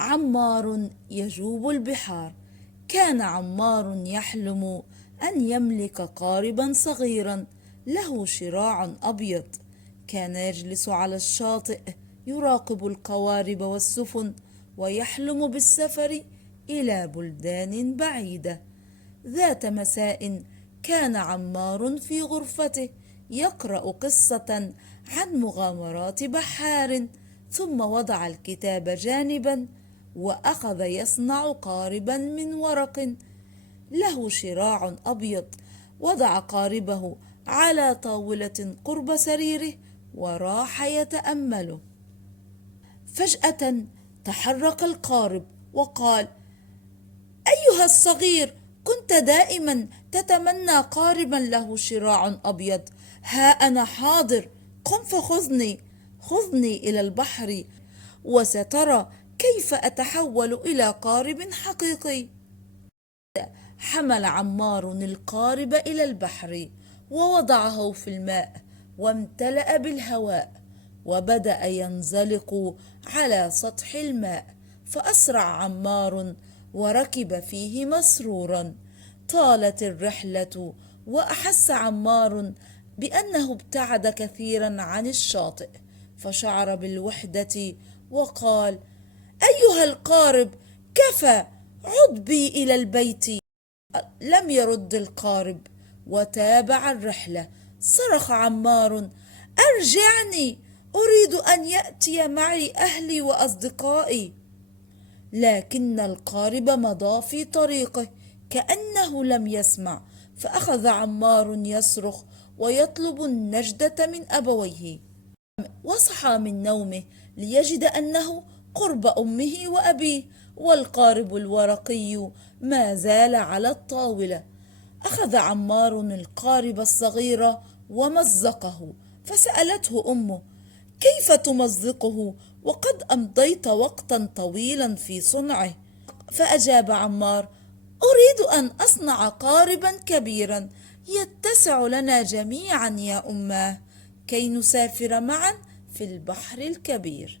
عمار يجوب البحار. كان عمار يحلم أن يملك قاربا صغيرا له شراع أبيض. كان يجلس على الشاطئ يراقب القوارب والسفن ويحلم بالسفر إلى بلدان بعيدة. ذات مساء كان عمار في غرفته يقرأ قصة عن مغامرات بحار، ثم وضع الكتاب جانبا وأخذ يصنع قاربا من ورق له شراع أبيض. وضع قاربه على طاولة قرب سريره وراح يتأمله. فجأة تحرك القارب وقال: أيها الصغير، كنت دائما تتمنى قاربا له شراع أبيض. ها أنا حاضر، قم خذني إلى البحر وسترى كيف أتحول إلى قارب حقيقي. حمل عمار القارب إلى البحر ووضعه في الماء وامتلأ بالهواء، وبدأ ينزلق على سطح الماء. فأسرع عمار وركب فيه مسرورا. طالت الرحلة وأحس عمار بأنه ابتعد كثيرا عن الشاطئ، فشعر بالوحدة وقال: أيها القارب، كفى، عد بي إلى البيت. لم يرد القارب وتابع الرحلة. صرخ عمار: أرجعني، أريد أن يأتي معي أهلي وأصدقائي. لكن القارب مضى في طريقه كأنه لم يسمع. فأخذ عمار يصرخ ويطلب النجدة من أبويه. وصحى من نومه ليجد أنه قرب أمه وأبيه، والقارب الورقي ما زال على الطاولة. أخذ عمار القارب الصغير ومزقه، فسألته أمه: كيف تمزقه وقد أمضيت وقتا طويلا في صنعه؟ فأجاب عمار: أريد أن أصنع قاربا كبيرا يتسع لنا جميعا يا أماه، كي نسافر معا في البحر الكبير.